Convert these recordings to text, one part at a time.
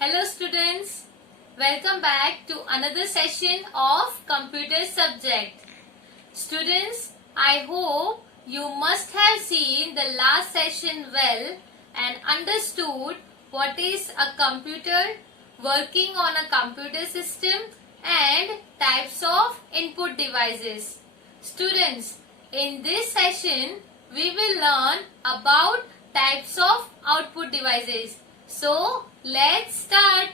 Hello students, welcome back to another session of computer subject. Students, I hope you must have seen the last session well and understood what is a computer, working on a computer system and types of input devices. Students, in this session we will learn about types of output devices. So, let's start.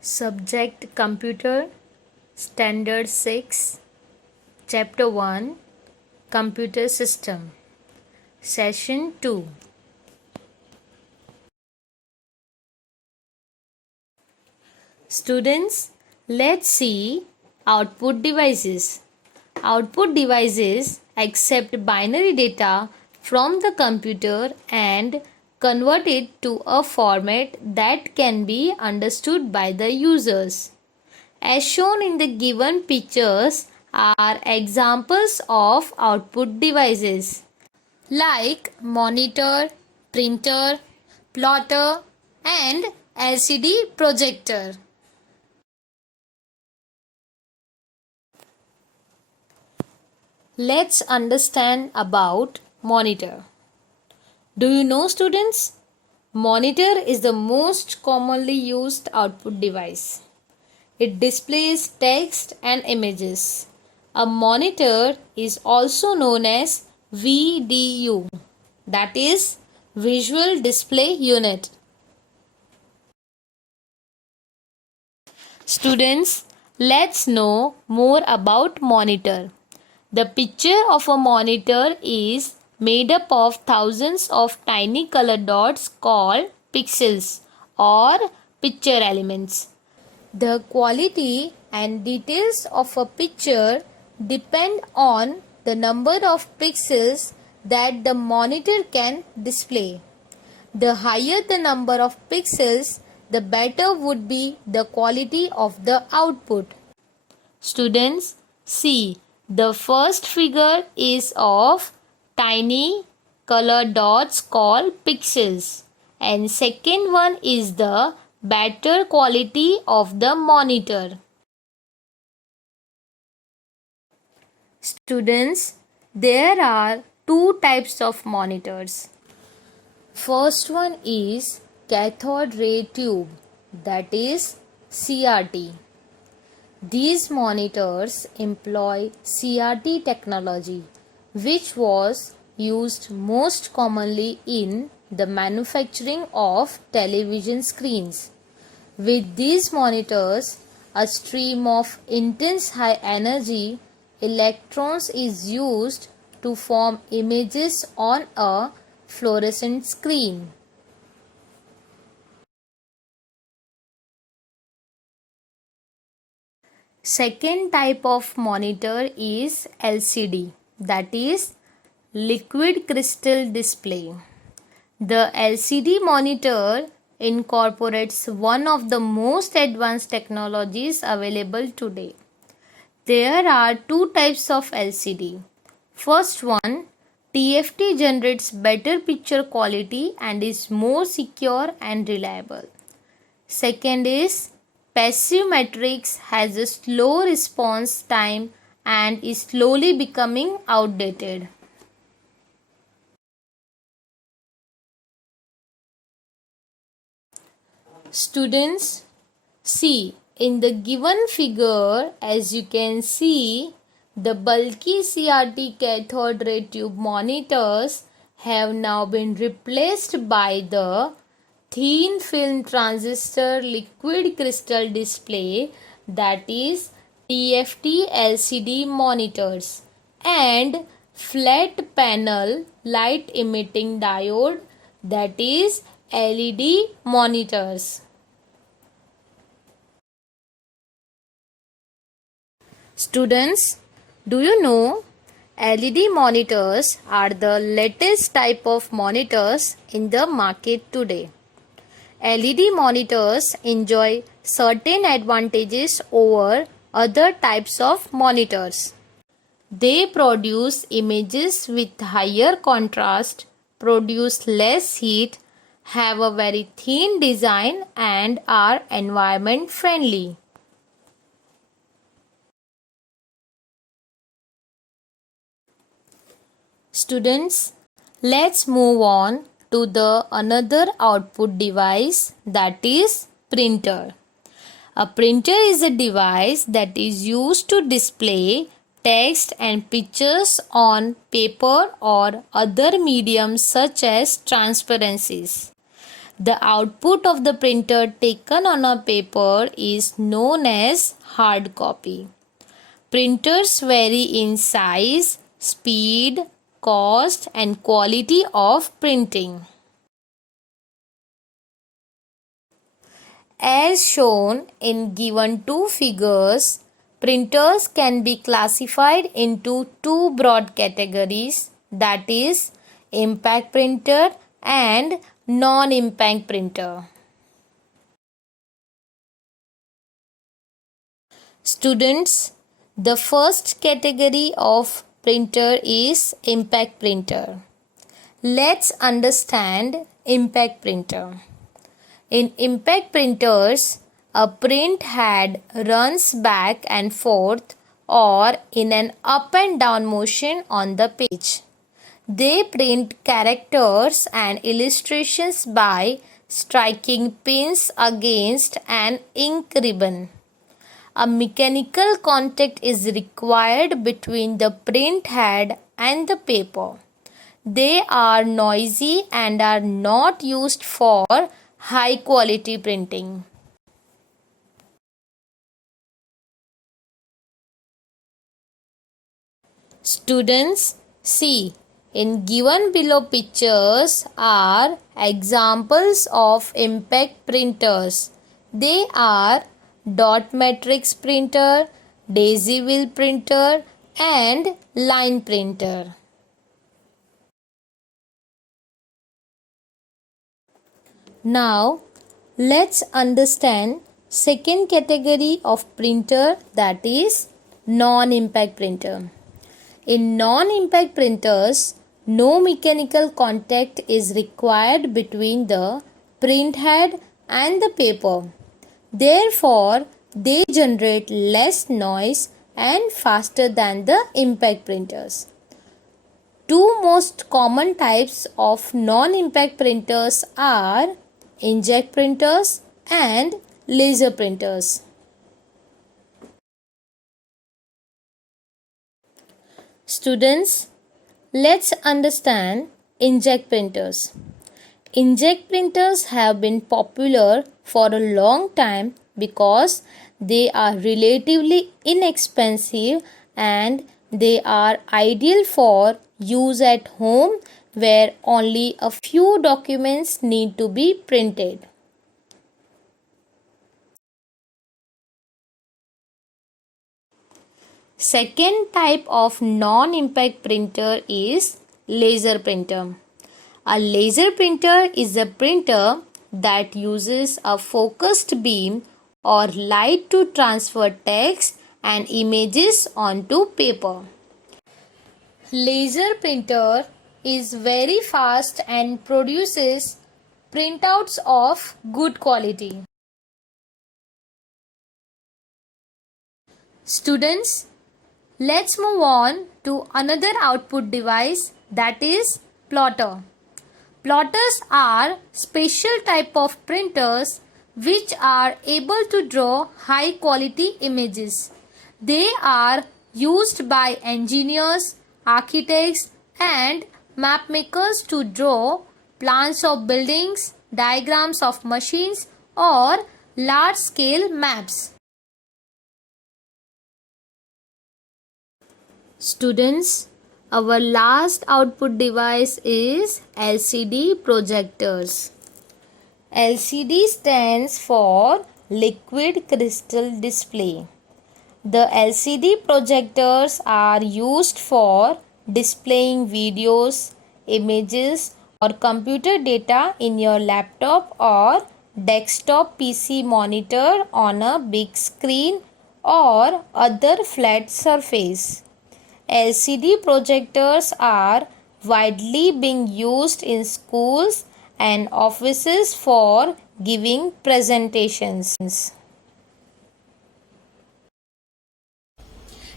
Subject Computer Standard 6 Chapter 1 Computer System Session 2. Students, let's see output devices. Output devices accept binary data from the computer and convert it to a format that can be understood by the users. As shown in the given pictures are examples of output devices like monitor, printer, plotter and LCD projector. Let's understand about monitor. Do you know, students? Monitor is the most commonly used output device. It displays text and images. A monitor is also known as VDU, that is Visual Display Unit. Students, let's know more about monitor. The picture of a monitor is made up of thousands of tiny color dots called pixels or picture elements. The quality and details of a picture depend on the number of pixels that the monitor can display. The higher the number of pixels, the better would be the quality of the output. Students, see, the first figure is of tiny color dots called pixels, and second one is the better quality of the monitor. Students, there are two types of monitors. First one is cathode ray tube, that is CRT. These monitors employ CRT technology, which was used most commonly in the manufacturing of television screens. With these monitors, a stream of intense high energy electrons is used to form images on a fluorescent screen. Second type of monitor is LCD, that is liquid crystal display. The LCD monitor incorporates one of the most advanced technologies available today. There are two types of LCD. First one, TFT generates better picture quality and is more secure and reliable. Second is passive matrix has a slow response time and is slowly becoming outdated. Students, see, in the given figure, as you can see, the bulky CRT cathode ray tube monitors have now been replaced by the thin film transistor liquid crystal display, that is TFT LCD monitors, and flat panel light emitting diode, that is LED monitors. Students, do you know LED monitors are the latest type of monitors in the market today. LED monitors enjoy certain advantages over other types of monitors. They produce images with higher contrast, produce less heat, have a very thin design and are environment friendly. Students, let's move on to the another output device, that is printer. A printer is a device that is used to display text and pictures on paper or other mediums such as transparencies. The output of the printer taken on a paper is known as hard copy. Printers vary in size, speed, cost and quality of printing. As shown in given two figures, printers can be classified into two broad categories, that is impact printer and non-impact printer. Students, the first category of printer is impact printer. Let's understand impact printer. In impact printers, a print head runs back and forth or in an up and down motion on the page. They print characters and illustrations by striking pins against an ink ribbon. A mechanical contact is required between the print head and the paper. They are noisy and are not used for high quality printing. Students, see, in given below pictures are examples of impact printers. They are dot matrix printer, daisy wheel printer and line printer. Now let's understand second category of printer, that is non-impact printer. In non-impact printers, no mechanical contact is required between the print head and the paper. Therefore, they generate less noise and faster than the impact printers. Two most common types of non-impact printers are inkjet printers and laser printers. Students, let's understand inkjet printers. Inkjet printers have been popular for a long time because they are relatively inexpensive and they are ideal for use at home where only a few documents need to be printed. Second type of non-impact printer is laser printer. A laser printer is a printer that uses a focused beam or light to transfer text and images onto paper. Laser printer is very fast and produces printouts of good quality. Students, let's move on to another output device, that is plotter. Plotters are special type of printers which are able to draw high quality images. They are used by engineers, architects and map makers to draw plans of buildings, diagrams of machines or large scale maps. Students, our last output device is LCD projectors. LCD stands for liquid crystal display. The LCD projectors are used for displaying videos, images or computer data in your laptop or desktop PC monitor on a big screen or other flat surface. LCD projectors are widely being used in schools and offices for giving presentations.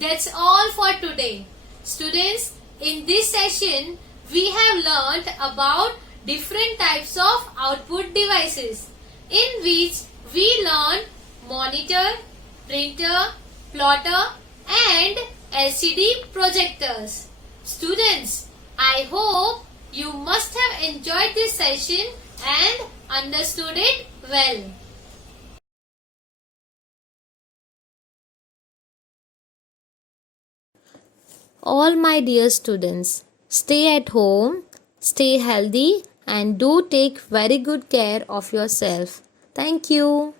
That's all for today. Students, in this session, we have learnt about different types of output devices in which we learned monitor, printer, plotter and LCD projectors. Students, I hope you must have enjoyed this session and understood it well. All my dear students, stay at home, stay healthy, and do take very good care of yourself. Thank you.